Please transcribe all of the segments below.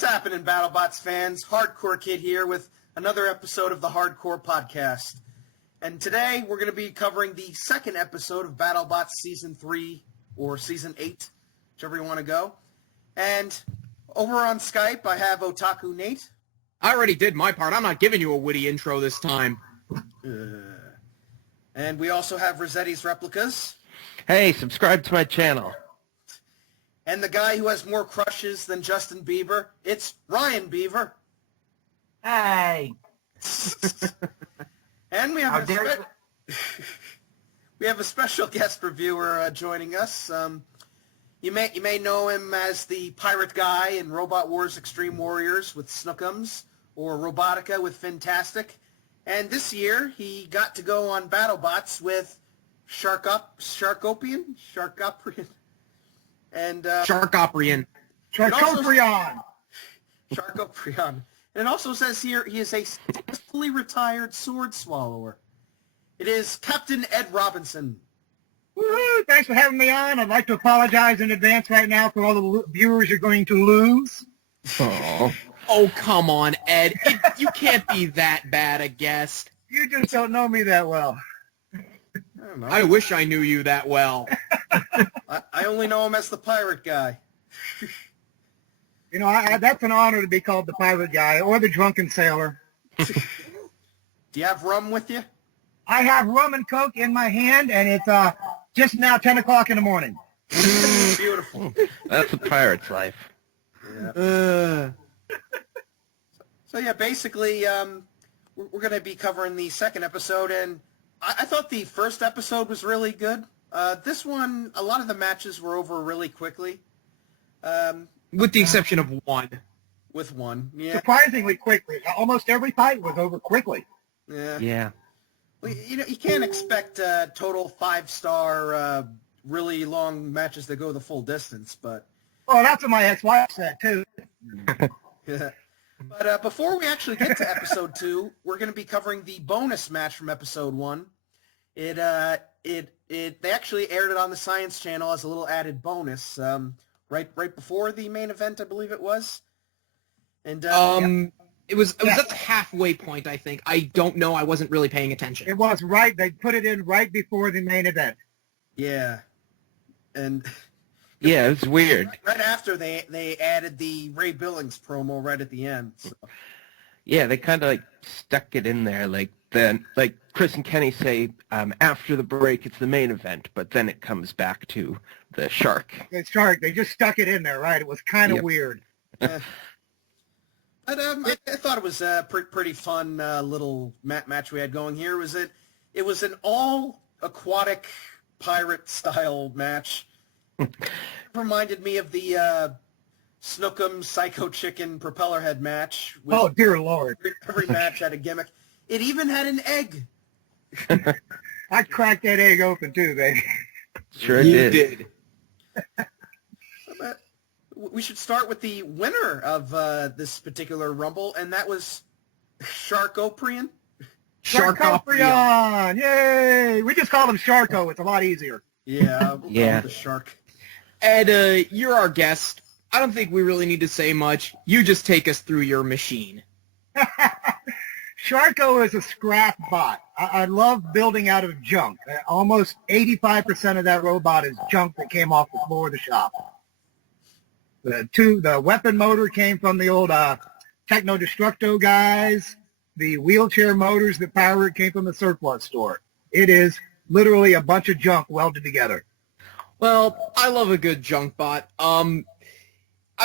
What's happening, BattleBots fans? Hardcore Kid here with another episode of the Hardcore Podcast. And today we're going to be covering the second episode of BattleBots Season 3 or Season 8, whichever you want to go. And over on Skype, I have Otaku Nate. I already did my part. I'm not giving you a witty intro this time. And we also have ResettisReplicas. Hey, subscribe to my channel. And the guy who has more crushes than Justin Bieber, it's Ryan Beaver. Hey. And we have a special guest reviewer joining us. You may know him as the pirate guy in Robot Wars Extreme Warriors with Snookums, or Robotica with Fantastic. And this year, he got to go on BattleBots with Sharkoprion? And Sharkoprion. Sharkoprion. And it also says here he is a successfully retired sword swallower. It is Captain Ed Robinson. Woohoo! Thanks for having me on. I'd like to apologize in advance right now for all the viewers you're going to lose. Oh, come on, Ed. You can't be that bad a guest. You just don't know me that well. I wish I knew you that well. I only know him as the pirate guy. You know, that's an honor to be called the pirate guy or the drunken sailor. Do you have rum with you? I have rum and coke in my hand, and it's just now 10 o'clock in the morning. Beautiful. That's a pirate's life. Yeah. So yeah, basically, we're going to be covering the second episode, and I thought the first episode was really good. This one, a lot of the matches were over really quickly. With the exception of one. With one, yeah. Surprisingly quickly. Almost every fight was over quickly. Yeah. Well, you know, you can't expect total 5-star, really long matches that go the full distance, but... Well, that's what my ex-wife said, too. Yeah. But before we actually get to Episode 2, we're going to be covering the bonus match from Episode 1. They actually aired it on the Science Channel as a little added bonus, right before the main event, I believe it was. And It was at the halfway point, I think. I don't know. I wasn't really paying attention. It was right. They put it in right before the main event. Yeah. And... Yeah, it was weird. Right after they added the Ray Billings promo right at the end. So. Yeah, they kind of like stuck it in there, like Chris and Kenny say after the break it's the main event, but then it comes back to the shark. The shark. They just stuck it in there, right? It was kind of weird. But I thought it was a pretty fun little match we had going here. It was an all aquatic pirate style match. Reminded me of the Snookums Psycho Chicken Propeller Head match. Oh, dear Lord. Every match had a gimmick. It even had an egg. I cracked that egg open, too, baby. Sure you did. We should start with the winner of this particular Rumble, and that was Sharkoprion. Sharkoprion! Yay! We just call him Sharko. It's a lot easier. Yeah, we'll call him the Shark. Ed, you're our guest. I don't think we really need to say much. You just take us through your machine. Sharko is a scrap bot. I love building out of junk. Almost 85% of that robot is junk that came off the floor of the shop. The weapon motor came from the old Techno Destructo guys. The wheelchair motors that power it came from the surplus store. It is literally a bunch of junk welded together. Well, I love a good junk bot. I'm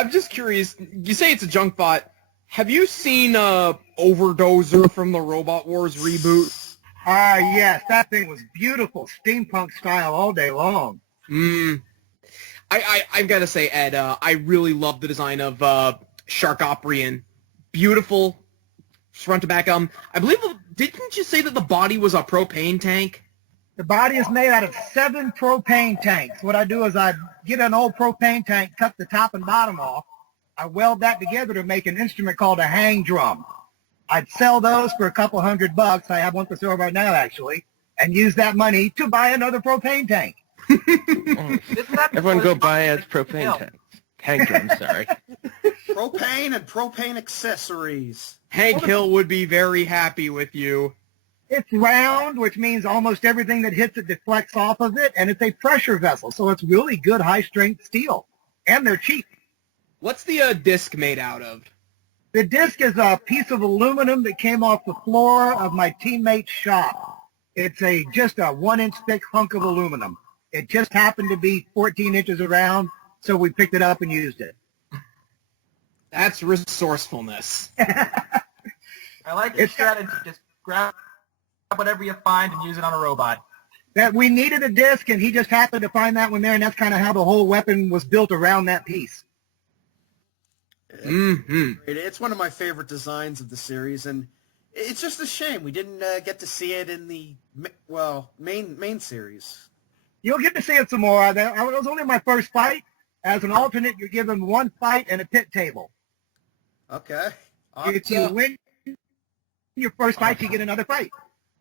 just curious. You say it's a junk bot. Have you seen Overdozer from the Robot Wars reboot? Yes, that thing was beautiful, steampunk style all day long. I've got to say, Ed, I really love the design of Sharkoprion. Beautiful, front to back. I believe, didn't you say that the body was a propane tank? The body is made out of 7 propane tanks. What I do is I get an old propane tank, cut the top and bottom off. I weld that together to make an instrument called a hang drum. I'd sell those for a couple $100. I have one for sale right now, actually, and use that money to buy another propane tank. Everyone go buy as propane tanks. Hang drum, sorry. Propane and propane accessories. Hank Hill would be very happy with you. It's round, which means almost everything that hits it deflects off of it, and it's a pressure vessel, so it's really good high-strength steel. And they're cheap. What's the disc made out of? The disc is a piece of aluminum that came off the floor of my teammate's shop. It's just a 1-inch thick hunk of aluminum. It just happened to be 14 inches around, so we picked it up and used it. That's resourcefulness. I like your strategy. Just grab whatever you find and use it on a robot. That we needed a disc, and he just happened to find that one there, and that's kind of how the whole weapon was built around that piece. Mm-hmm. It's one of my favorite designs of the series, and it's just a shame we didn't get to see it in the main series. You'll get to see it some more. It was only my first fight. As an alternate, you're given one fight and a pit table. Okay. If you win your first fight, you get another fight.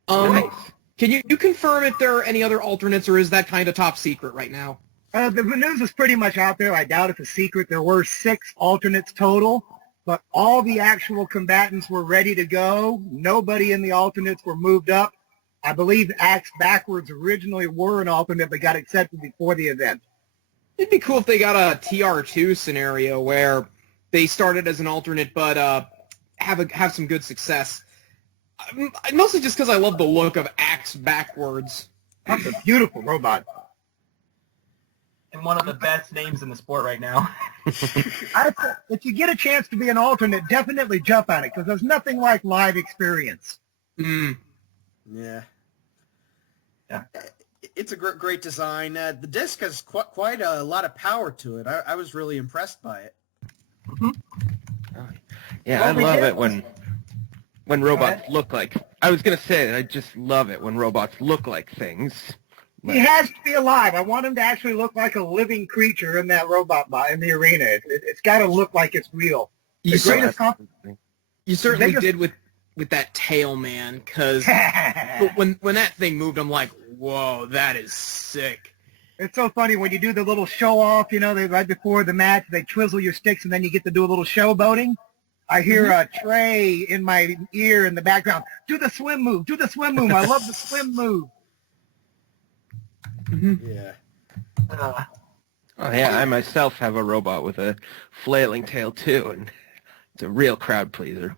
Nice. Can you confirm if there are any other alternates, or is that kind of top secret right now? The news is pretty much out there. I doubt it's a secret. There were 6 alternates total, but all the actual combatants were ready to go. Nobody in the alternates were moved up. I believe Axe Backwards originally were an alternate, but got accepted before the event. It'd be cool if they got a TR2 scenario where they started as an alternate, but have some good success. Mostly just because I love the look of Axe Backwards. That's a beautiful robot. And one of the best names in the sport right now. If you get a chance to be an alternate, definitely jump on it, because there's nothing like live experience. Mm. Yeah. Yeah. It's a great design. The disc has quite a lot of power to it. I was really impressed by it. Mm-hmm. Yeah, Well, I we love did- it when robots look like... I was going to say, I just love it when robots look like things. He has to be alive. I want him to actually look like a living creature in that robot in the arena. It's got to look like it's real. You, The cer- greatest you certainly biggest- did with that tail, man, because when that thing moved, I'm like, whoa, that is sick. It's so funny when you do the little show off, right before the match, they twizzle your sticks and then you get to do a little showboating. I hear a Trey in my ear in the background. Do the swim move. Do the swim move. I love the swim move. Yeah. Oh, yeah, I myself have a robot with a flailing tail, too, and it's a real crowd pleaser.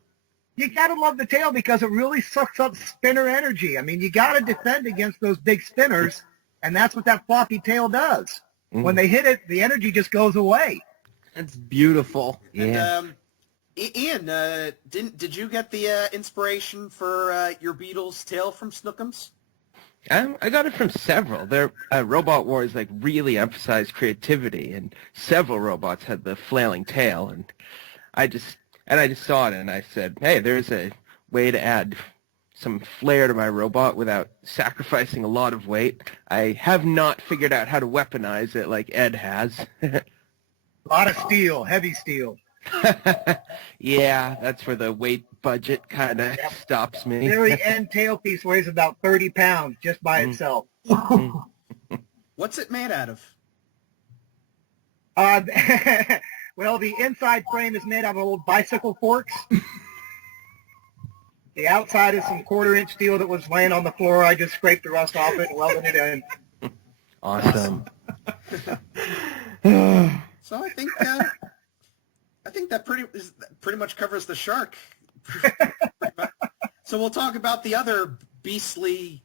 You got to love the tail because it really sucks up spinner energy. I mean, you got to defend against those big spinners, and that's what that floppy tail does. When they hit it, the energy just goes away. That's beautiful. Yeah. And, Ian, did you get the inspiration for your Beatles tail from Snookums? I got it from several. Their Robot Wars really emphasized creativity, and several robots had the flailing tail, and I just saw it and I said, hey, there's a way to add some flair to my robot without sacrificing a lot of weight. I have not figured out how to weaponize it like Ed has. A lot of steel, heavy steel. Yeah, that's where the weight budget kind of stops me. The very end tailpiece weighs about 30 pounds just by itself. What's it made out of? Well, the inside frame is made out of old bicycle forks. The outside is some quarter-inch steel that was laying on the floor. I just scraped the rust off it and welded it in. Awesome. So I think that pretty much covers the shark. So we'll talk about the other beastly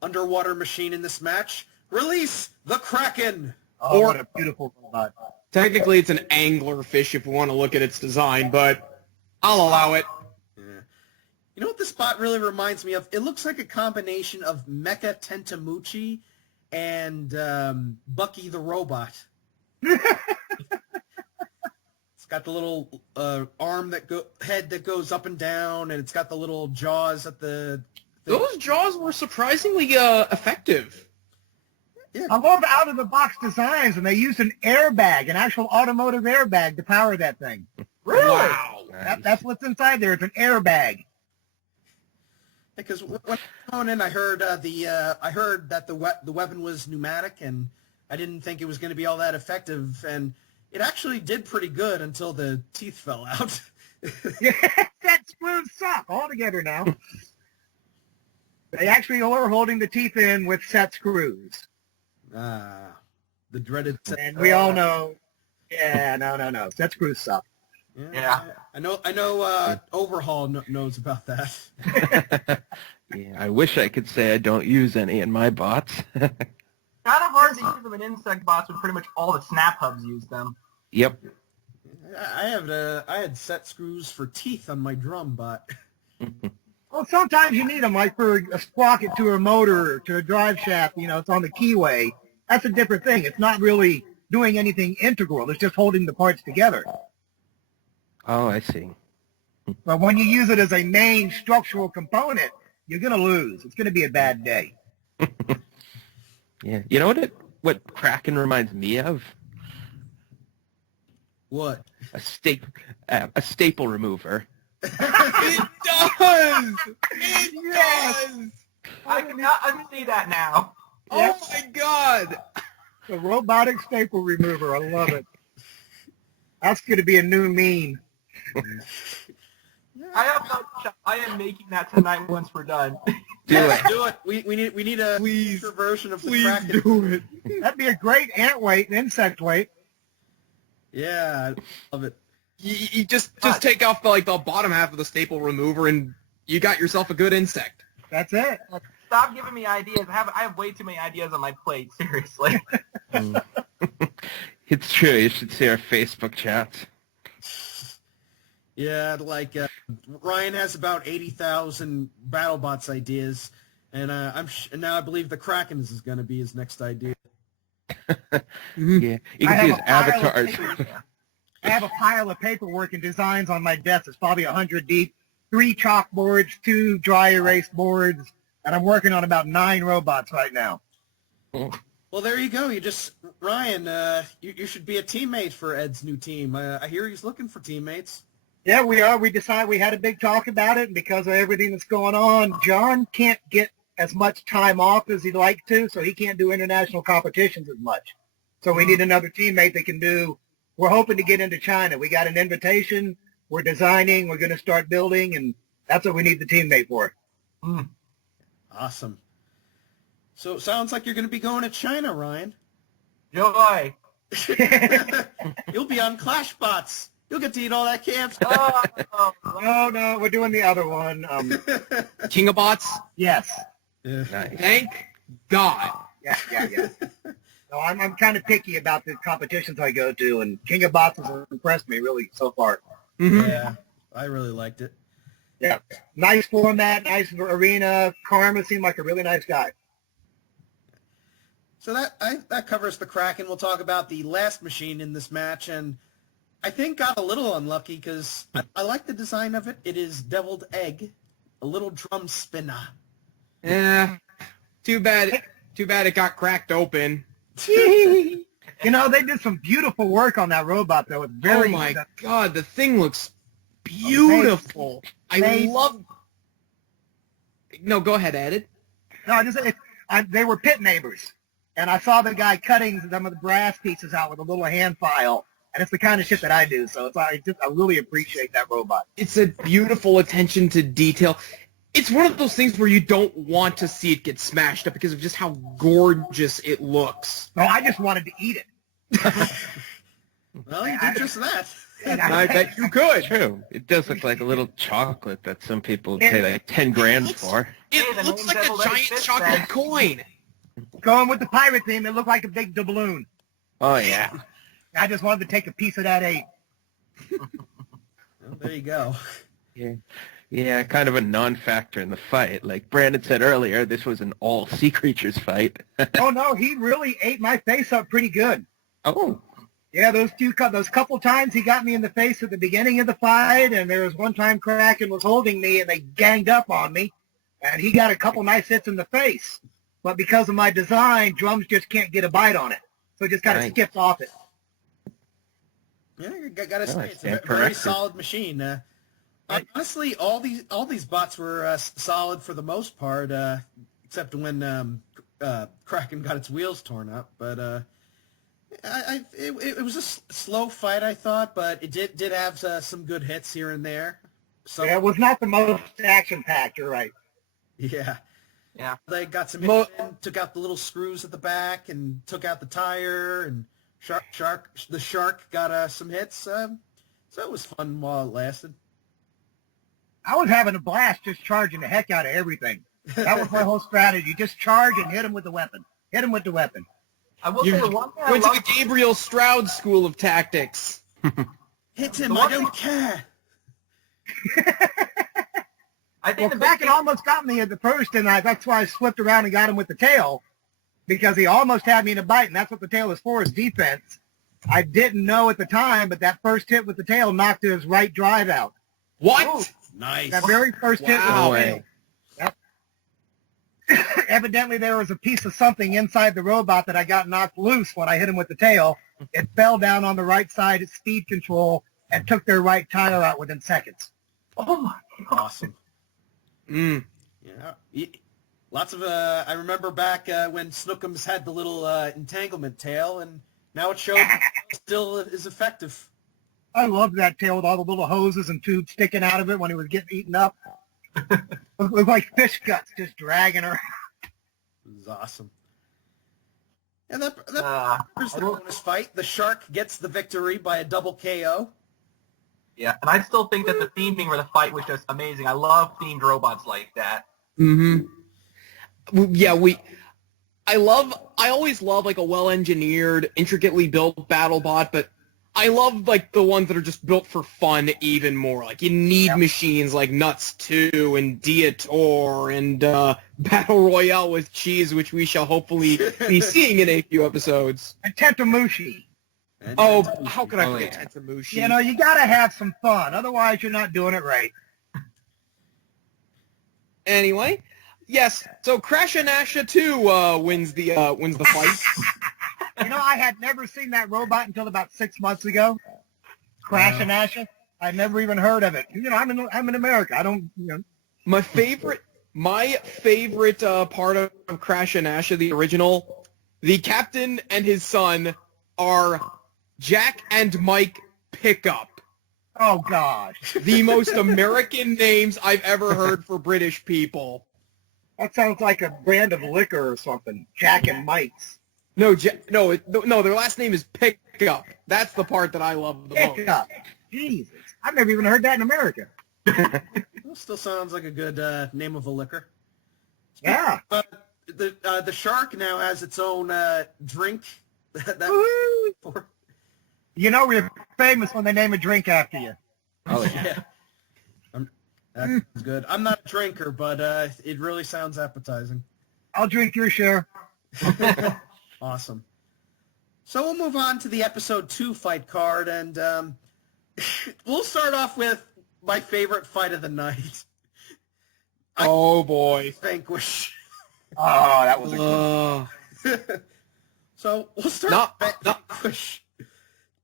underwater machine in this match. Release the Kraken. Oh, what a beautiful robot. Technically, it's an anglerfish if we want to look at its design, but I'll allow it. Yeah. You know what this spot really reminds me of? It looks like a combination of Mecha Tentamuchi and Bucky the Robot. It's got the little arm head that goes up and down, and it's got the little jaws at the... Those jaws were surprisingly effective. Yeah. I love out-of-the-box designs, and they used an airbag, an actual automotive airbag to power that thing. Really? Wow. That's what's inside there. It's an airbag. Because when I was going in, I heard that the weapon was pneumatic, and I didn't think it was going to be all that effective. And it actually did pretty good until the teeth fell out. Yeah, that screws suck altogether now. They actually are holding the teeth in with set screws. The dreaded set. And we all know, yeah, no. Set screws suck. Yeah. I know. Overhaul knows about that. Yeah, I wish I could say I don't use any in my bots. Kind of hard to use them in insect bots when pretty much all the snap hubs use them. Yep. I had set screws for teeth on my drum bot. Well, sometimes you need them, like for a sprocket to a motor or to a drive shaft. It's on the keyway. That's a different thing. It's not really doing anything integral. It's just holding the parts together. Oh, I see. But when you use it as a main structural component, you're going to lose. It's going to be a bad day. Yeah. You know what Kraken reminds me of? What? A staple remover. It does! It does! I cannot unsee that now. Oh my god! The robotic staple remover. I love it. That's going to be a new meme. I have no shot. I am making that tonight once we're done. Do it. Do it. We need a future version of the Please Kraken. do it. That'd be a great ant weight and insect weight. Yeah, I love it. You just take off the bottom half of the staple remover and you got yourself a good insect. That's it. Stop giving me ideas. I have way too many ideas on my plate. Seriously. It's true. You should see our Facebook chats. Yeah, Ryan has about 80,000 BattleBots ideas, and now I believe the Kraken is going to be his next idea. Yeah, you can see his avatars. I have a pile of paperwork and designs on my desk. It's probably 100 deep. 3 chalkboards, 2 dry erase boards, and I'm working on about 9 robots right now. Well, there you go. Ryan, you should be a teammate for Ed's new team. I hear he's looking for teammates. Yeah, we are. We decided we had a big talk about it, and because of everything that's going on, John can't get as much time off as he'd like to, so he can't do international competitions as much. So we need another teammate that can do. We're hoping to get into China. We got an invitation. We're designing. We're going to start building, and that's what we need the teammate for. Awesome. So it sounds like you're going to be going to China, Ryan. Joy. You'll be on ClashBots. You'll get to eat all that KFC. No, we're doing the other one. King of Bots? Yes. Nice. Thank God. Yeah. No, I'm kind of picky about the competitions I go to, and King of Bots has impressed me really so far. Mm-hmm. Yeah, I really liked it. Yeah. Nice format, nice arena. Karma seemed like a really nice guy. So that covers the Kraken. We'll talk about the last machine in this match, and I think got a little unlucky because I like the design of it. It is Deviled Egg, a little drum spinner. Yeah. Too bad it got cracked open. They did some beautiful work on that robot, though. It's very. Oh my God, the thing looks beautiful. Amazing. I love. No, go ahead, Ed. No, they were pit neighbors, and I saw the guy cutting some of the brass pieces out with a little hand file, and it's the kind of shit that I do. So I really appreciate that robot. It's a beautiful attention to detail. It's one of those things where you don't want to see it get smashed up because of just how gorgeous it looks. No, I just wanted to eat it. Well, you did just that. I bet you could. True. It does look like a little chocolate that some people would pay like 10 grand for. It looks like a giant chocolate coin. Going with the pirate theme, it looked like a big doubloon. Oh, yeah. I just wanted to take a piece of that egg. Well, there you go. Yeah, kind of a non-factor in the fight. Like Brandon said earlier, this was an all-sea creatures fight. Oh, no, he really ate my face up pretty good. Oh. Yeah, those couple times he got me in the face at the beginning of the fight, and there was one time Kraken was holding me, and they ganged up on me, and he got a couple nice hits in the face. But because of my design, drums just can't get a bite on it, so it just kind of skips off it. Yeah, gotta say, it's a stand very corrected. solid machine. Honestly, all these bots were solid for the most part, except when Kraken got its wheels torn up. But It was a slow fight, I thought, but it did have some good hits here and there. So Yeah, it was not the most action-packed, you're right. yeah. Yeah. They got some hits in, took out the little screws at the back and took out the tire, and the shark got some hits. So it was fun while it lasted. I was having a blast just charging the heck out of everything. That was my whole strategy. Just charge and hit him with the weapon. Hit him with the weapon. I will You say the one thing I went to love. the Gabriel Stroud School of Tactics. Hit him, The I one don't care. I think Well, the big Kraken thing, almost got me at the first, and that's why I flipped around and got him with the tail, because he almost had me in a bite, and that's what the tail is for, is defense. I didn't know at the time, but that first hit with the tail knocked his right drive out. What? Oh. Nice. That very first hit Wow. with the tail. Yep. Evidently, there was a piece of something inside the robot that I got knocked loose when I hit him with the tail. It fell down on the right side at speed control and took their right tire out within seconds. oh my god. Awesome. Mm. Yeah. Lots of, I remember back when Snookums had the little entanglement tail, and now it showed it still is effective. I loved that tail with all the little hoses and tubes sticking out of it when he was getting eaten up. It looked like fish guts just dragging around. It was awesome. And that was the I will- bonus fight. The shark gets the victory by a double KO. Yeah, and I still think that the theming for the fight was just amazing. I love themed robots like that. Mm-hmm. Yeah, I always love like a well-engineered, intricately built BattleBot, but I love like the ones that are just built for fun even more. Like you need machines like Nuts 2 and Diator and Battle Royale with Cheese, which we shall hopefully be seeing in a few episodes. And Tentamushi. And Oh, then- how could I Oh, forget yeah. Tetsumushi? You know, you got to have some fun. Otherwise, you're not doing it right. Anyway, yes. So Crash and Asha 2 wins the fight. You know, I had never seen that robot until about 6 months ago. Crash and Asha. I'd never even heard of it. You know, I'm in America. I don't, you know. My favorite part of Crash and Asha, the original, the captain and his son are Jack and Mike Pickup. Oh, gosh. The most American names I've ever heard for British people. That sounds like a brand of liquor or something. Jack and Mike's. No, their last name is Pickup. That's the part that I love the most. Pick up. Jesus. I've never even heard that in America. Well, still sounds like a good name of a liquor. Yeah. The shark now has its own drink. Woo! You know we're famous when they name a drink after you. Oh, yeah. That's good. I'm not a drinker, but it really sounds appetizing. I'll drink your share. Awesome. So we'll move on to the episode 2 fight card, and we'll start off with my favorite fight of the night. Oh boy. Vanquish. Oh, that was a good So we'll start with Vanquish.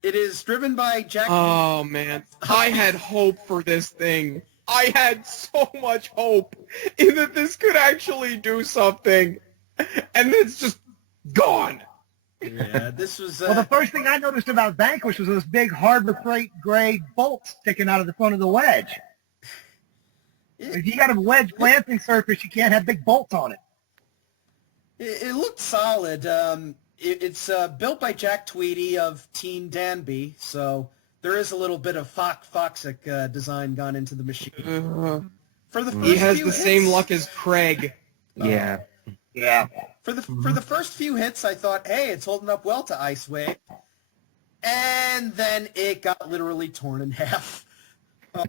It is driven by Jack. Oh man. I had hope for this thing. I had so much hope in that this could actually do something. And it's just gone. Yeah, this was... Well, the first thing I noticed about Vanquish was those big Harbor Freight grade bolts sticking out of the front of the wedge. If you got a wedge glancing surface, you can't have big bolts on it. It looked solid. It's built by Jack Tweedy of Teen Danby, so there is a little bit of Foxic design gone into the machine. For the first He has few the hits, same luck as Craig. Yeah. Yeah. For the first few hits, I thought, hey, it's holding up well to Ice Wave. And then it got literally torn in half.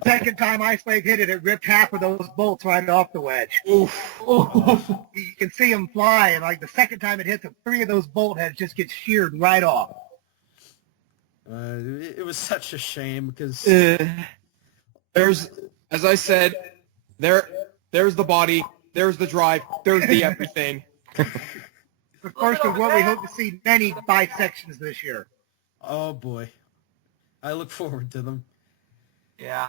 Second time Ice Wave hit it, it ripped half of those bolts right off the wedge. Oof. You can see them fly, and like the second time it hits them, 3 of those bolt heads just get sheared right off. It was such a shame because There's, as I said, there's the body, there's the drive, there's the everything. The first of what we hope to see many bisections this year. oh boy, I look forward to them. Yeah.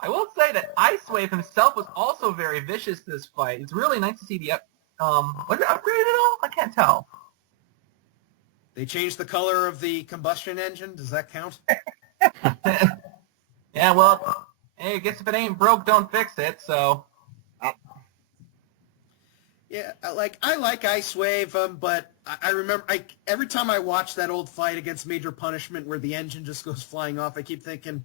I will say that Ice Wave himself was also very vicious this fight. It's really nice to see the was it upgraded at all? I can't tell. They changed the color of the combustion engine. Does that count? Yeah, well, hey, I guess if it ain't broke, don't fix it, so... Yeah, I like Ice Wave, but I remember every time I watch that old fight against Major Punishment where the engine just goes flying off, I keep thinking,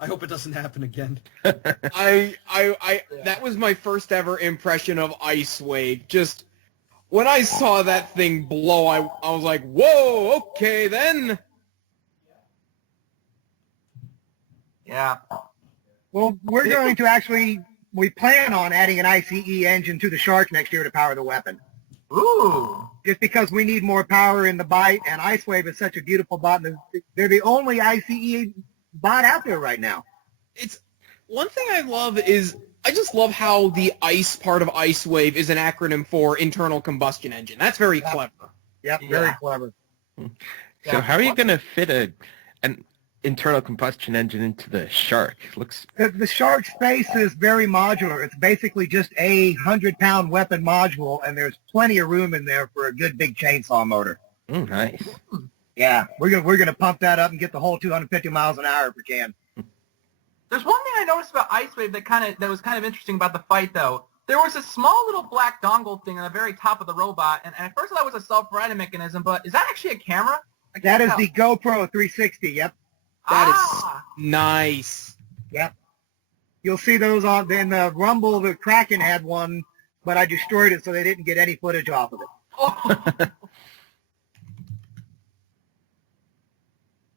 I hope it doesn't happen again. That was my first ever impression of Ice Wave. Just when I saw that thing blow, I was like, whoa, okay then. Yeah. Well, we're going to actually, we plan on adding an ICE engine to the Shark next year to power the weapon. Ooh. Just because we need more power in the bite, and Ice Wave is such a beautiful bot. And they're the only ICE bot out there right now. It's one thing I love is I just love how the ICE part of Ice Wave is an acronym for internal combustion engine. That's very clever. Yep, very clever. So how are you going to fit an internal combustion engine into the Shark? The Shark's face is very modular. It's basically just a 100-pound weapon module, and there's plenty of room in there for a good big chainsaw motor. Nice. Yeah, we're gonna pump that up and get the whole 250 miles an hour if we can. There's one thing I noticed about Ice Wave that was kind of interesting about the fight, though. There was a small little black dongle thing on the very top of the robot, and at first I thought it was a self-righting mechanism, but is that actually a camera? That is the GoPro 360, yep. That is nice. Yep. You'll see those in the Rumble. The Kraken had one, but I destroyed it so they didn't get any footage off of it. Oh.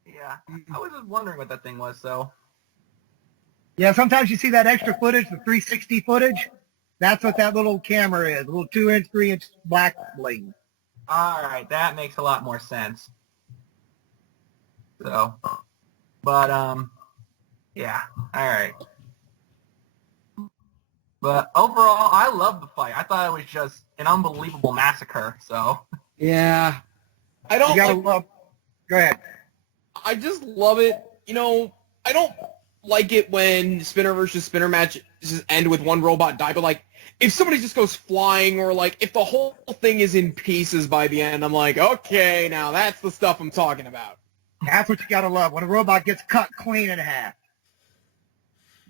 Yeah, I was just wondering what that thing was, so. Yeah, sometimes you see that extra footage, the 360 footage. That's what that little camera is, a little 2-inch, 3-inch black bling. All right, that makes a lot more sense. So, but, yeah, all right. But overall, I love the fight. I thought it was just an unbelievable massacre, so. Yeah. Go ahead. I just love it. You know, I don't like it when spinner versus spinner matches end with one robot die, but like, if somebody just goes flying or like, if the whole thing is in pieces by the end, I'm like, okay, now that's the stuff I'm talking about. That's what you gotta love, when a robot gets cut clean in half.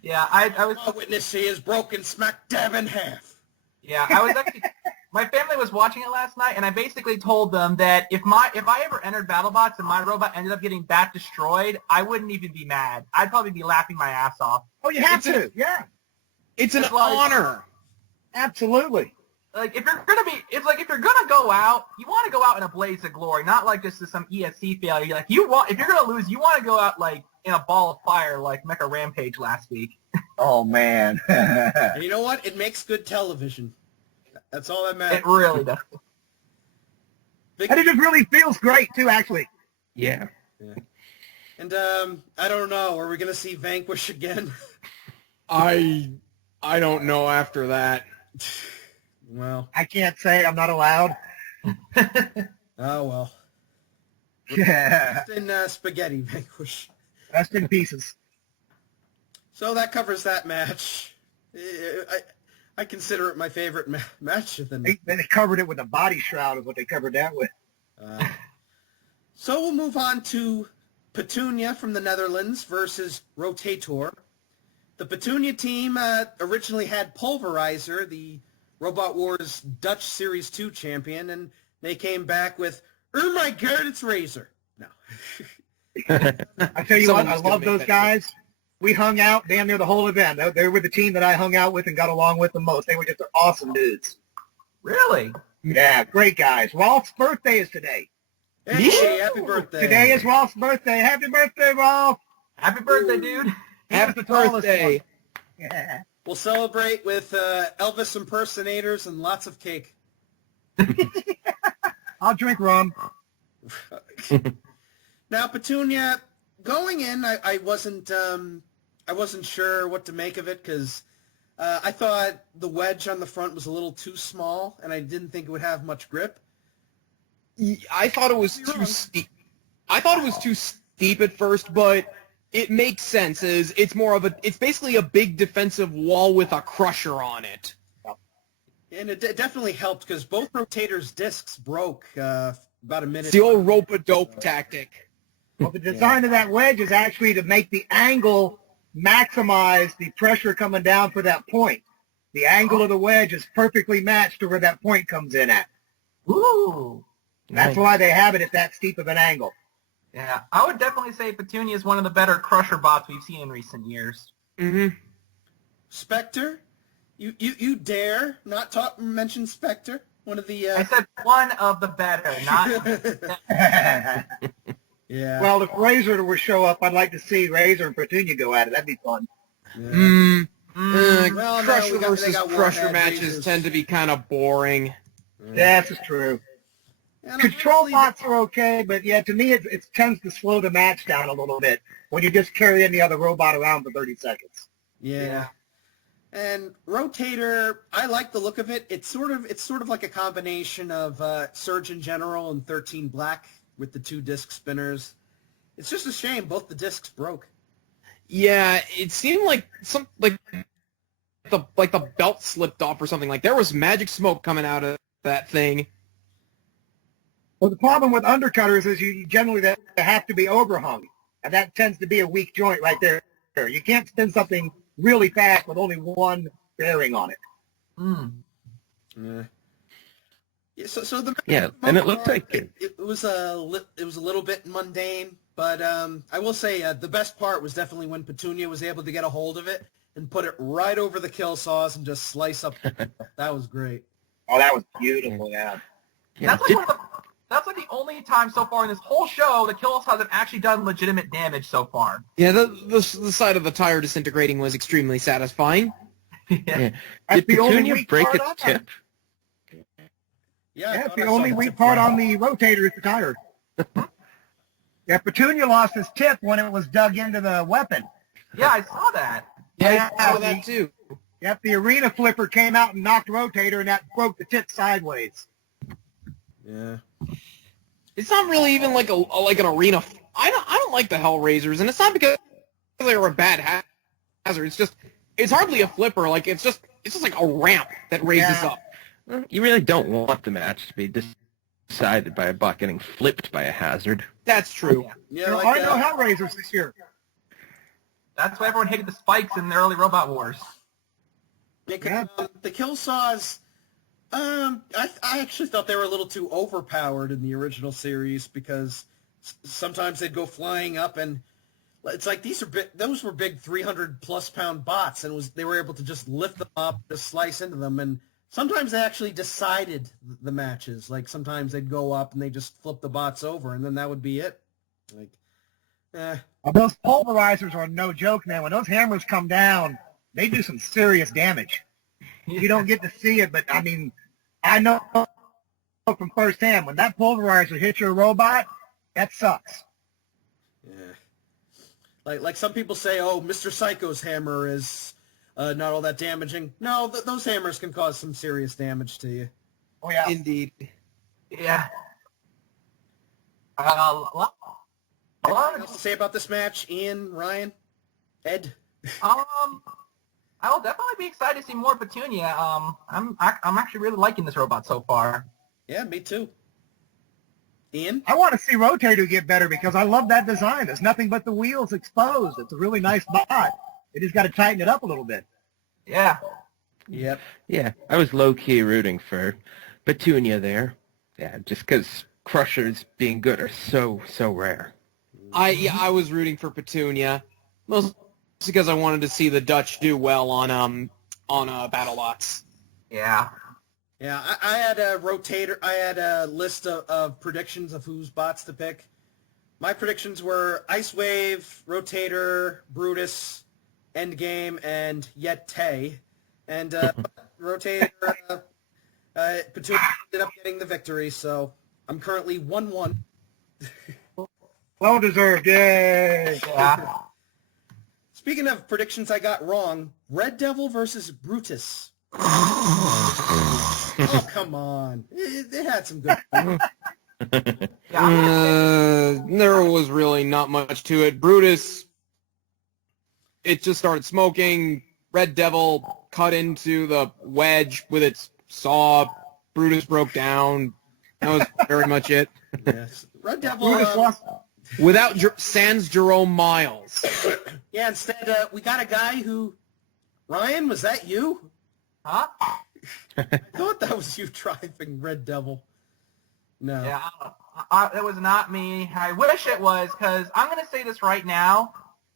Yeah, I was... Witness he is broken smack dab in half. Yeah, I was actually... My family was watching it last night, and I basically told them that if I ever entered BattleBots and my robot ended up getting bat destroyed, I wouldn't even be mad. I'd probably be laughing my ass off. Oh, you have to, yeah. It's an honor. Absolutely. Like, if you're gonna go out, you want to go out in a blaze of glory, not like just some ESC failure. Like, if you're gonna lose, you want to go out like in a ball of fire, like Mecha Rampage last week. Oh man. And you know what? It makes good television. That's all that matters. It really does. And it just really feels great too, actually. Yeah. And I don't know. Are we gonna see Vanquish again? I don't know after that. Well, I can't say, I'm not allowed. oh well. Yeah. Rest in spaghetti, Vanquish. Rest in pieces. So that covers that match. I consider it my favorite match of the night. They covered it with a body shroud is what they covered that with. So we'll move on to Petunia from the Netherlands versus Rotator. The Petunia team originally had Pulverizer, the Robot Wars Dutch Series 2 champion, and they came back with, oh my god, it's Razor. No. I tell you what, I love those guys. We hung out damn near the whole event. They were the team that I hung out with and got along with the most. They were just awesome dudes. Really? Yeah, great guys. Rolf's birthday is today. Hey, happy birthday. Today is Rolf's birthday. Happy birthday, Rolf. Happy birthday, dude. Happy birthday. Yeah. We'll celebrate with Elvis impersonators and lots of cake. I'll drink rum. Now, Petunia, going in, I wasn't sure what to make of it because I thought the wedge on the front was a little too small, and I didn't think it would have much grip. I thought it was too steep. I thought it was too steep at first, but it makes sense. It's basically a big defensive wall with a crusher on it. And it definitely helped because both Rotator's discs broke about a minute. It's the old rope-a-dope tactic. Well, the design of that wedge is actually to make the angle maximize the pressure coming down for that point. The angle of the wedge is perfectly matched to where that point comes in at. Ooh. That's Nice. why they have it at that steep of an angle. Yeah, I would definitely say Petunia is one of the better Crusher bots we've seen in recent years. Mm-hmm. Spectre, you dare not mention Spectre? One of the. I said one of the better, not... Yeah. Well, if Razor were to show up, I'd like to see Razor and Petunia go at it. That'd be fun. Yeah. Well, no, Crusher they versus got Crusher Warhead matches Razors. tend to be kind of boring. Yeah, this is true. And Control honestly, bots are okay, but yeah, to me, it tends to slow the match down a little bit when you just carry any other robot around for 30 seconds. Yeah. And Rotator, I like the look of it. It's sort of like a combination of Surgeon General and 13 Black with the 2 disc spinners. It's just a shame both the discs broke. Yeah, it seemed like the belt slipped off or something. Like there was magic smoke coming out of that thing. Well, the problem with undercutters is you generally they have to be overhung, and that tends to be a weak joint right there. You can't spin something really fast with only one bearing on it. Mm. Yeah, so the And it looked like it was a little bit mundane, but I will say the best part was definitely when Petunia was able to get a hold of it and put it right over the kill saws and just slice up. That was great. Oh, that was beautiful, yeah. Yeah, That's like the only time so far in this whole show the kill saws have actually done legitimate damage so far. Yeah, the side of the tire disintegrating was extremely satisfying. yeah. That's Did the only Petunia weak break part its on it. tip? Yeah, I Yeah, thought the I saw only the weak tip part fly. on the rotator is the tire. Yeah, Petunia lost his tip when it was dug into the weapon. Yeah, I saw that. Yeah, I saw the- that too. Yep, the arena flipper came out and knocked rotator, and that broke the tip sideways. Yeah. It's not really even like an arena. I don't like the Hellraisers, and it's not because they were a bad hazard. It's hardly a flipper. Like it's just like a ramp that raises Yeah. up. Well, you really don't want the match to be decided by a bot getting flipped by a hazard. That's true. Yeah, There like, are no Hellraisers this year. That's why everyone hated the spikes in the early Robot Wars. the kill saws. I actually thought they were a little too overpowered in the original series because sometimes they'd go flying up and it's like those were big 300+ pound bots and they were able to just lift them up, just slice into them, and sometimes they actually decided the matches. Like sometimes they'd go up and they just flip the bots over and then that would be it. Like, Well, those pulverizers are no joke, man. When those hammers come down, they do some serious damage. You don't get to see it, but I mean, I know from firsthand, when that pulverizer hits your robot, that sucks. yeah. Like some people say, oh, Mr. Psycho's hammer is not all that damaging. No, those hammers can cause some serious damage to you. Oh, yeah. Indeed. Yeah. Anything else to say about this match? Ian, Ryan, Ed? I will definitely be excited to see more Petunia. I'm actually really liking this robot so far. Yeah, me too. Ian? I want to see Rotator get better because I love that design. There's nothing but the wheels exposed. It's a really nice bot. They just got to tighten it up a little bit. Yeah. Yep. Yeah, I was low-key rooting for Petunia there. Yeah, just because Crushers being good are so rare. I was rooting for Petunia, mostly because I wanted to see the Dutch do well on BattleBots. Yeah. Yeah, I had a rotator. I had a list of predictions of whose bots to pick. My predictions were Ice Wave, Rotator, Brutus, Endgame, and Yeti. And Rotator, Petunia ended up getting the victory, so I'm currently 1-1. Well deserved. Yay. Yeah. Speaking of predictions I got wrong, Red Devil versus Brutus. Oh, come on. It had some good points. There was really not much to it. Brutus, it just started smoking. Red Devil cut into the wedge with its saw. Brutus broke down. That was very much it. Yes. Red Devil. Brutus lost. Without Sans Jerome Miles. Yeah, instead we got a guy who... Ryan, was that you? Huh? I thought that was you driving Red Devil. No. Yeah, that was not me. I wish it was, because I'm going to say this right now.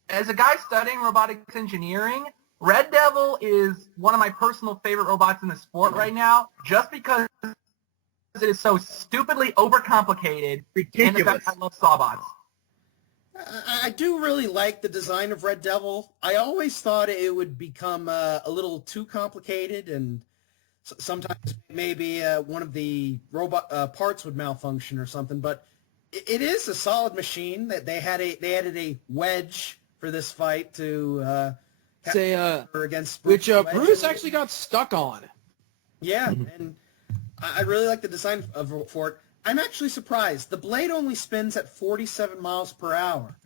As a guy studying robotics engineering, Red Devil is one of my personal favorite robots in the sport right now, just because it is so stupidly overcomplicated. And the fact I love Sawbots. I do really like the design of Red Devil. I always thought it would become a little too complicated, and sometimes maybe one of the robot parts would malfunction or something. But it is a solid machine. That they added a wedge for this fight to Say, against which Wedge. Brutus actually got stuck on. Yeah, and I really like the design for it. I'm actually surprised. The blade only spins at 47 miles per hour,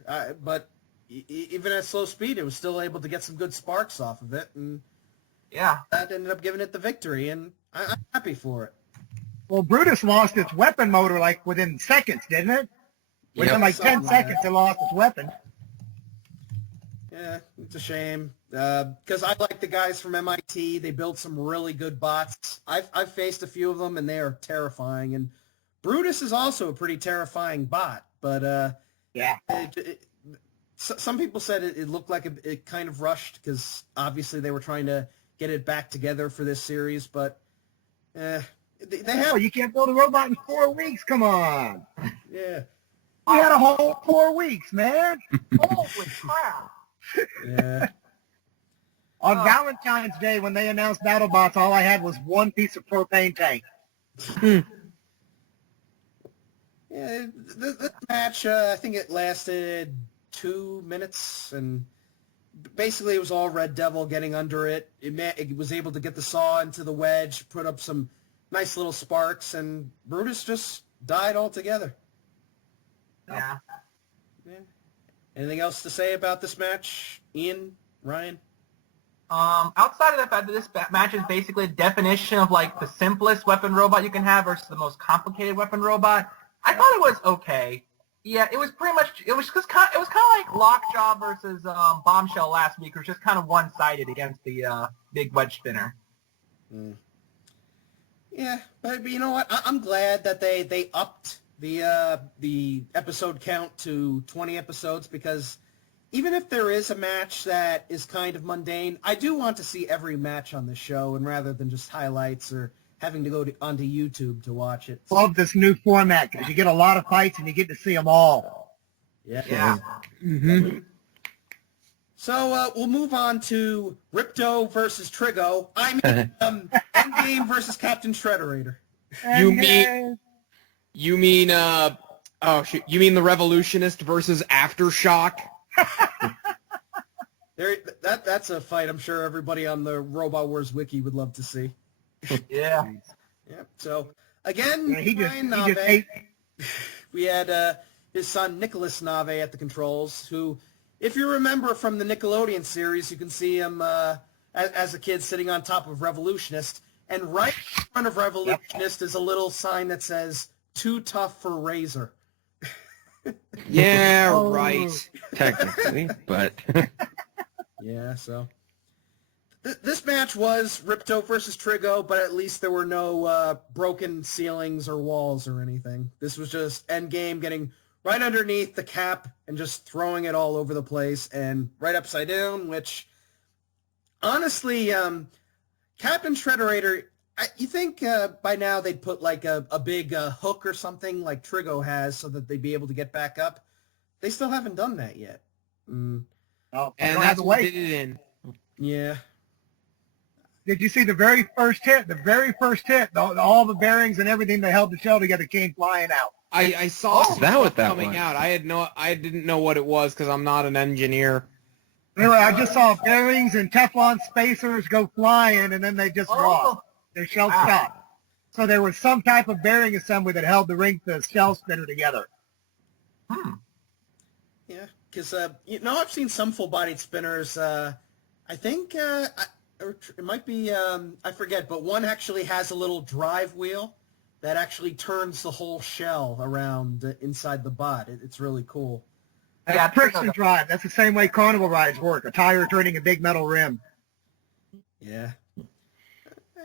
but even at slow speed, it was still able to get some good sparks off of it, and Yeah. that ended up giving it the victory, and I'm happy for it. Well, Brutus lost its weapon motor like within seconds, didn't it? Within like 10 seconds, it lost its weapon. Yeah, it's a shame, because I like the guys from MIT. They build some really good bots. I've faced a few of them, and they are terrifying, and Brutus is also a pretty terrifying bot, but Yeah. some people said it looked like it kind of rushed because obviously they were trying to get it back together for this series, but they have... Oh, you can't build a robot in 4 weeks. Come on. Yeah. We had a whole 4 weeks, man. Holy crap. Yeah. On Valentine's Day, when they announced BattleBots, all I had was one piece of propane tank. Yeah, this match, I think it lasted 2 minutes, and basically it was all Red Devil getting under it. It was able to get the saw into the wedge, put up some nice little sparks, and Brutus just died altogether. Yeah. Yeah. Anything else to say about this match, Ian, Ryan? Outside of the fact that this match is basically a definition of like the simplest weapon robot you can have versus the most complicated weapon robot, I thought it was okay. Yeah, it was pretty much, it was kind of like Lockjaw versus Bombshell last week, which was just kind of one-sided against the big wedge spinner. Mm. Yeah, but you know what? I'm glad that they upped the episode count to 20 episodes, because even if there is a match that is kind of mundane, I do want to see every match on the show, and rather than just highlights or having to go onto YouTube to watch it. Love this new format because you get a lot of fights and you get to see them all. Yeah. Mm-hmm. So we'll move on to Ripto versus Trigo. I mean, Endgame versus Captain Shredderator. You mean you mean the Revolutionist versus Aftershock? That's a fight I'm sure everybody on the Robot Wars wiki would love to see. Yeah. Yeah. So again, Yeah, he Ryan just Nave. ate. We had his son Nicholas Nave at the controls, who, if you remember from the Nickelodeon series, you can see him as a kid sitting on top of Revolutionist, and right in front of Revolutionist is a little sign that says "Too tough for Razor." Yeah, Oh. right. Technically, but Yeah. So this match was Ripto versus Trigo, but at least there were no broken ceilings or walls or anything. This was just Endgame getting right underneath the cap and just throwing it all over the place and right upside down, which honestly, Captain Shredderator, you think by now they'd put like a big hook or something like Trigo has so that they'd be able to get back up. They still haven't done that yet. Oh, And don't have that's to what wait. did it in. Yeah. Did you see the very first hit? The very first hit, all the bearings and everything that held the shell together came flying out. I saw some that stuff what that coming was? out. I didn't know what it was because I'm not an engineer. Anyway, I just saw bearings and Teflon spacers go flying, and then they just lost. Their shell Wow. stopped. So there was some type of bearing assembly that held the shell spinner together. Yeah, because I've seen some full-bodied spinners. I think or it might be I forget, but one actually has a little drive wheel that actually turns the whole shell around inside the bot. It's really cool. That's Yeah, friction drive. That's the same way carnival rides work. A tire turning a big metal rim. Yeah.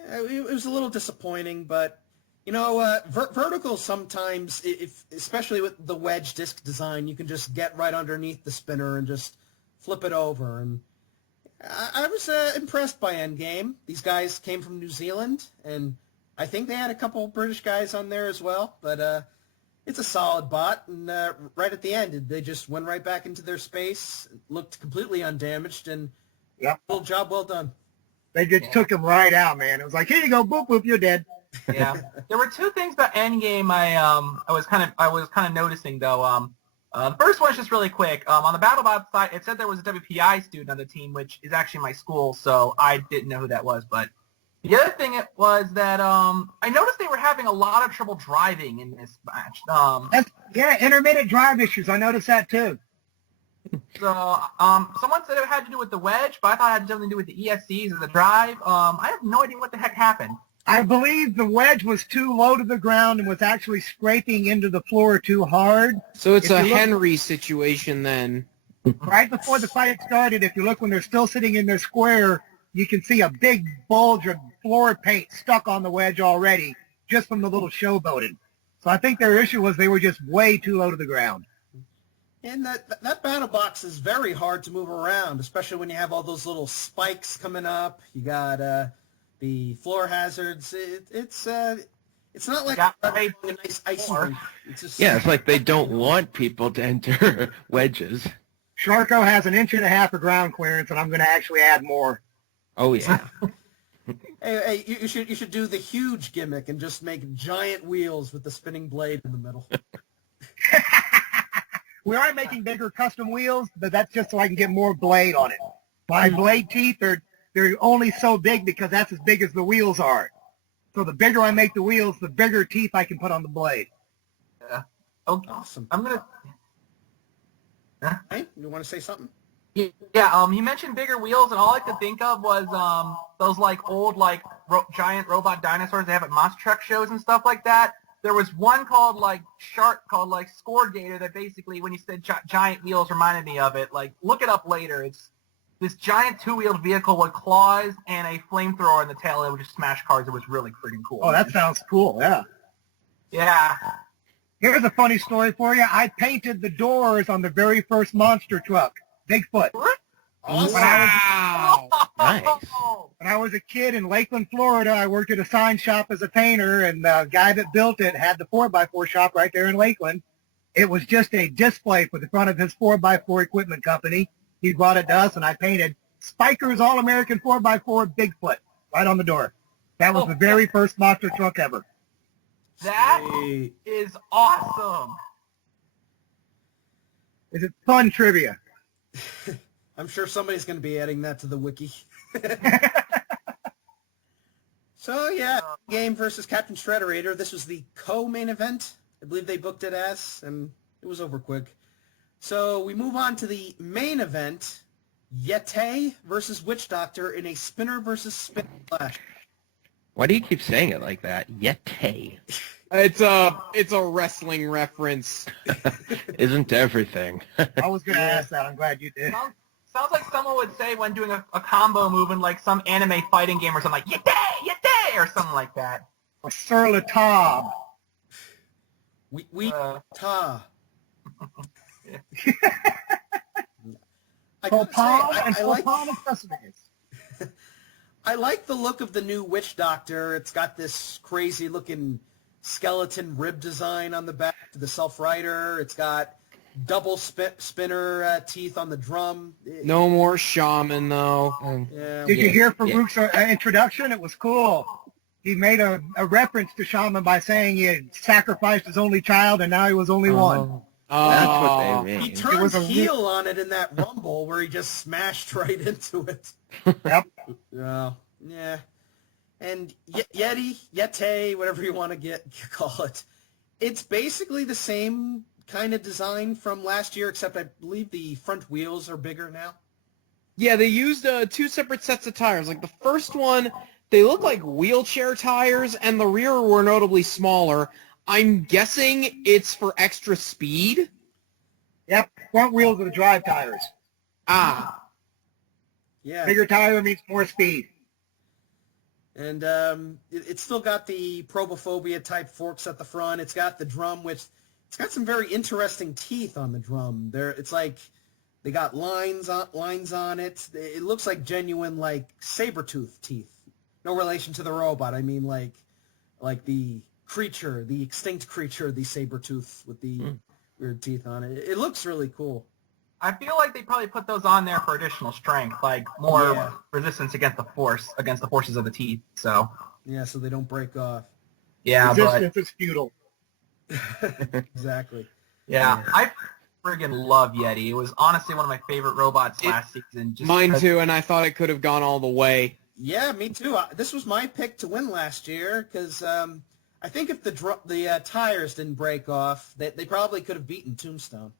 It was a little disappointing, but, vertical sometimes, especially with the wedge disc design, you can just get right underneath the spinner and just flip it over. And I was impressed by Endgame. These guys came from New Zealand, and I think they had a couple British guys on there as well, but it's a solid bot, and right at the end, they just went right back into their space, looked completely undamaged, and little job well done. They just took him right out, man. It was like, here you go, boop, boop, you're dead. Yeah. There were two things about Endgame I was kind of noticing though. The first one is just really quick. On the BattleBots side, it said there was a WPI student on the team, which is actually my school, so I didn't know who that was. But the other thing was that I noticed they were having a lot of trouble driving in this match. Intermittent drive issues. I noticed that too. So someone said it had to do with the wedge, but I thought it had something to do with the ESCs or the drive. I have no idea what the heck happened. I believe the wedge was too low to the ground and was actually scraping into the floor too hard. So it's a Henry situation then. Right before the fight started, if you look when they're still sitting in their square, you can see a big bulge of floor paint stuck on the wedge already, just from the little showboating. So I think their issue was they were just way too low to the ground. And that battle box is very hard to move around, especially when you have all those little spikes coming up. You got the floor hazards. It's not like a nice icy rink. It's like they don't want people to enter wedges. Sharko has 1.5 inches of ground clearance, and I'm going to actually add more. Oh yeah. Hey, you should do the huge gimmick and just make giant wheels with the spinning blade in the middle. We are making bigger custom wheels, but that's just so I can get more blade on it. My blade teeth they're only so big because that's as big as the wheels are. So the bigger I make the wheels, the bigger teeth I can put on the blade. Yeah. Okay. Awesome. I'm gonna. Hey, you want to say something? Yeah. You mentioned bigger wheels, and all I could think of was those old giant robot dinosaurs they have at monster truck shows and stuff like that. There was one called Score Gator that basically, when you said giant wheels, reminded me of it. Look it up later. It's this giant 2-wheeled vehicle with claws and a flamethrower in the tail. It would just smash cars. It was really freaking cool. Oh, that sounds cool. Yeah. Yeah. Here's a funny story for you. I painted the doors on the very first monster truck, Bigfoot. Awesome. Wow. Nice. When I was a kid in Lakeland, Florida, I worked at a sign shop as a painter, and the guy that built it had the 4x4 shop right there in Lakeland. It was just a display for the front of his 4x4 equipment company. He brought it to us, and I painted Spiker's All-American 4x4 Bigfoot right on the door. That was the very first monster truck ever. That Sweet. is awesome. Is it fun trivia? I'm sure somebody's going to be adding that to the wiki. So, yeah, game versus Captain Shredderator. This was the co-main event. I believe they booked it as, and it was over quick. So we move on to the main event, Yeti versus Witch Doctor in a spinner versus spin clash. Why do you keep saying it like that? Yeti. It's a wrestling reference. Isn't everything. I was going to ask that. I'm glad you did. Sounds like someone would say when doing a combo move in some anime fighting game or something like Yeti, Yeti, or something like that. Or Sur La Table. We ta. I gotta say, I like the look of the new Witch Doctor. It's got this crazy-looking skeleton rib design on the back to the self-rider. It's got double spinner teeth on the drum. No more shaman, though. Yeah. Did you hear Farouk's introduction? It was cool. He made a reference to Shaman by saying he had sacrificed his only child and now he was only one. That's what they mean. He turned heel on it in that Rumble where he just smashed right into it. Yep. Yeah. And Yeti, whatever you want to call it, it's basically the same kind of design from last year, except I believe the front wheels are bigger now. Yeah, they used 2 separate sets of tires. The first one, They look like wheelchair tires, and the rear were notably smaller. I'm guessing it's for extra speed? Yep, front wheels are the drive tires. Ah. Yeah. Bigger tire means more speed. And it's still got the Probophobia type forks at the front. It's got the drum, which it's got some very interesting teeth on the drum. It's like they got lines on it. It looks like genuine like saber-tooth teeth. No relation to the robot. I mean like the creature, the extinct creature, the saber-tooth with the weird teeth on it. It looks really cool. I feel like they probably put those on there for additional strength, like more resistance against the forces of the teeth. So yeah, so they don't break off. Yeah, resistance is futile. Exactly. Yeah, I friggin' love Yeti. It was honestly one of my favorite robots last season. Mine too, and I thought it could have gone all the way. Yeah, me too. This was my pick to win last year because I think if the tires didn't break off, they probably could have beaten Tombstone.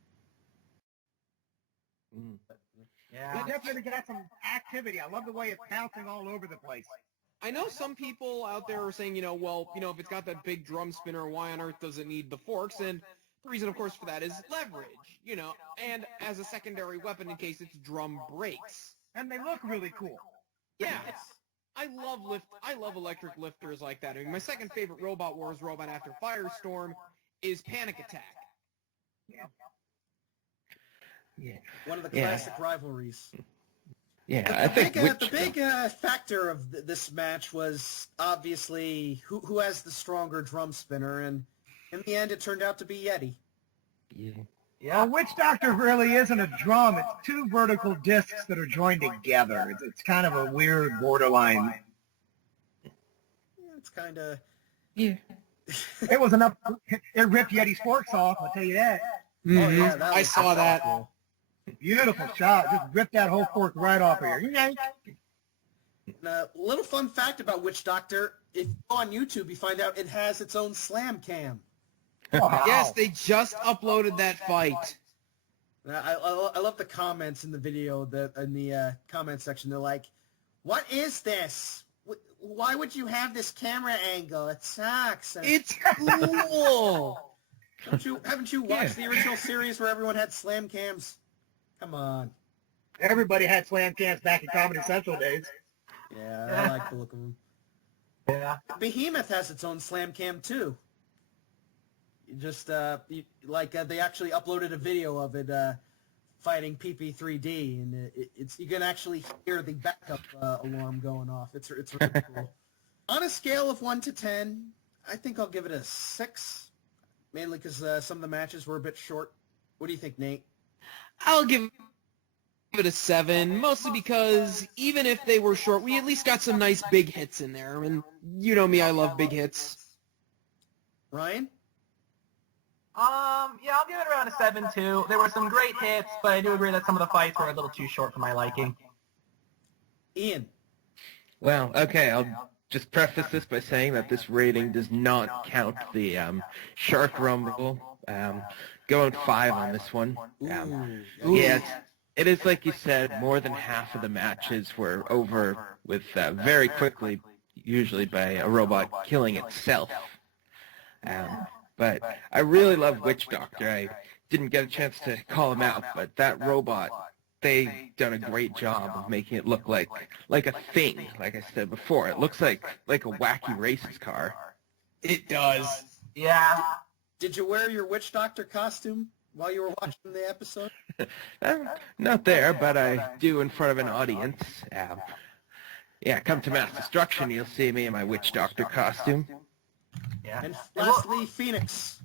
Yeah. It definitely got some activity. I love the way it's bouncing all over the place. I know some people out there are saying, if it's got that big drum spinner, why on earth does it need the forks? And the reason, of course, for that is leverage, and as a secondary weapon in case its drum breaks. And they look really cool. Yeah. I love electric lifters like that. I mean, my second favorite Robot Wars robot after Firestorm is Panic Attack. Yeah. One of the classic rivalries. Yeah, I think the big factor of this match was obviously who has the stronger drum spinner, and in the end, it turned out to be Yeti. Yeah. Well, Witch Doctor really isn't a drum. It's two vertical discs that are joined together. It's kind of a weird borderline. Yeah, it's kind of... Yeah. It was enough. It ripped Yeti's forks off, I'll tell you that. Mm-hmm. Oh, yeah, that I was saw that. cool. Beautiful shot. Just ripped that whole fork right off of here. And a little fun fact about Witch Doctor, if you go on YouTube, you find out it has its own slam cam. Wow. Yes, they just uploaded that fight. I love the comments in the video, in the comment section. They're like, what is this? Why would you have this camera angle? It sucks. It's cool. Haven't you watched the original series where everyone had slam cams? Come on. Everybody had slam cams back in Comedy Central days. Yeah, I like the look of them. Yeah. Behemoth has its own slam cam too. They actually uploaded a video of it fighting PP3D, and you can actually hear the backup alarm going off. It's really cool. On a scale of 1 to 10, I think I'll give it a 6, mainly because some of the matches were a bit short. What do you think, Nate? I'll give it a 7, mostly because even if they were short, we at least got some nice big hits in there. And you know me, I love big hits. Ryan? Yeah, I'll give it around a 7 too. There were some great hits, but I do agree that some of the fights were a little too short for my liking. Ian? Well, okay, I'll just preface this by saying that this rating does not count the Shark Rumble. Going 5 on this one. Yeah, it is like you said, more than half of the matches were over with very quickly, usually by a robot killing itself. But I really love Witch Doctor. I didn't get a chance to call him out, but that robot, they done a great job of making it look like a thing, like I said before. It looks like a wacky racing car. It does. Yeah. Did you wear your Witch Doctor costume while you were watching the episode? Not there, but I do in front of an audience. Come to Mass Destruction, you'll see me in my Witch Doctor costume. Yeah. And lastly, Phoenix.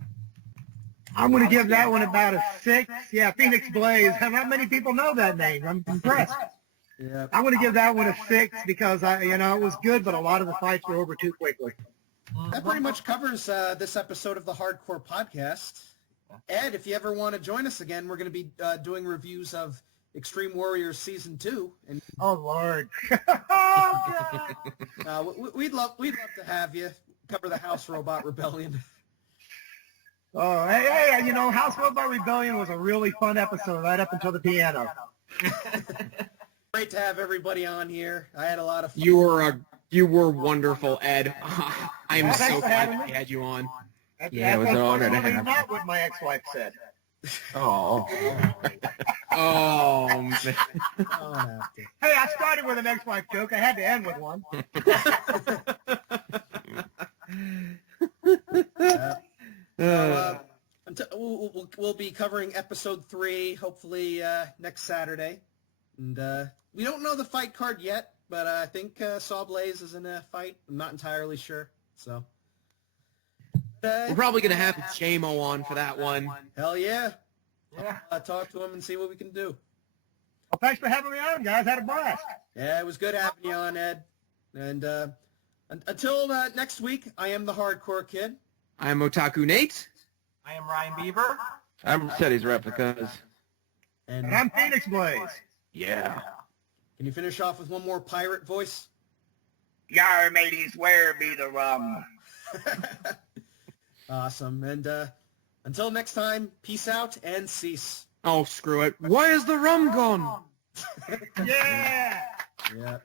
I'm going to give that one about a 6. Yeah, Phoenix Blaze. Not many people know that name. I'm impressed. Yeah. I'm going to give that one a 6 because it was good, but a lot of the fights were over too quickly. That pretty much covers this episode of the Hardcore Podcast. Ed, if you ever want to join us again, we're going to be doing reviews of Extreme Warriors Season 2. And Oh, Lord. we'd love to have you cover the House Robot Rebellion. Oh, hey, House Robot Rebellion was a really fun episode right up until the piano. Great to have everybody on here. I had a lot of fun. You were a You were wonderful, Ed. I am Well, thanks so for glad having we me. had you on. Yeah, it was an honor to That's have not what my ex-wife said. Oh. Oh, man. Oh, I have to. Hey, I started with an ex-wife joke. I had to end with one. We'll be covering episode 3 hopefully next Saturday, and we don't know the fight card yet, but I think Sawblaze is in a fight. I'm not entirely sure, so We're probably going to have JMO on for that one. hell yeah. Yeah. Talk to him and see what we can do. Well, thanks for having me on, guys. Had a blast. Yeah, it was good having you on, Ed. And until next week, I am the Hardcore Kid. I'm Otaku Nate. I am Ryan Beaver. I'm ResettisReplicas. And And I'm Phoenix Blaze. Yeah. can you finish off with one more pirate voice? Yar, mateys, where be the rum? Awesome. And until next time, peace out and cease. Oh, screw it. Why is the rum gone? Yeah! Yeah.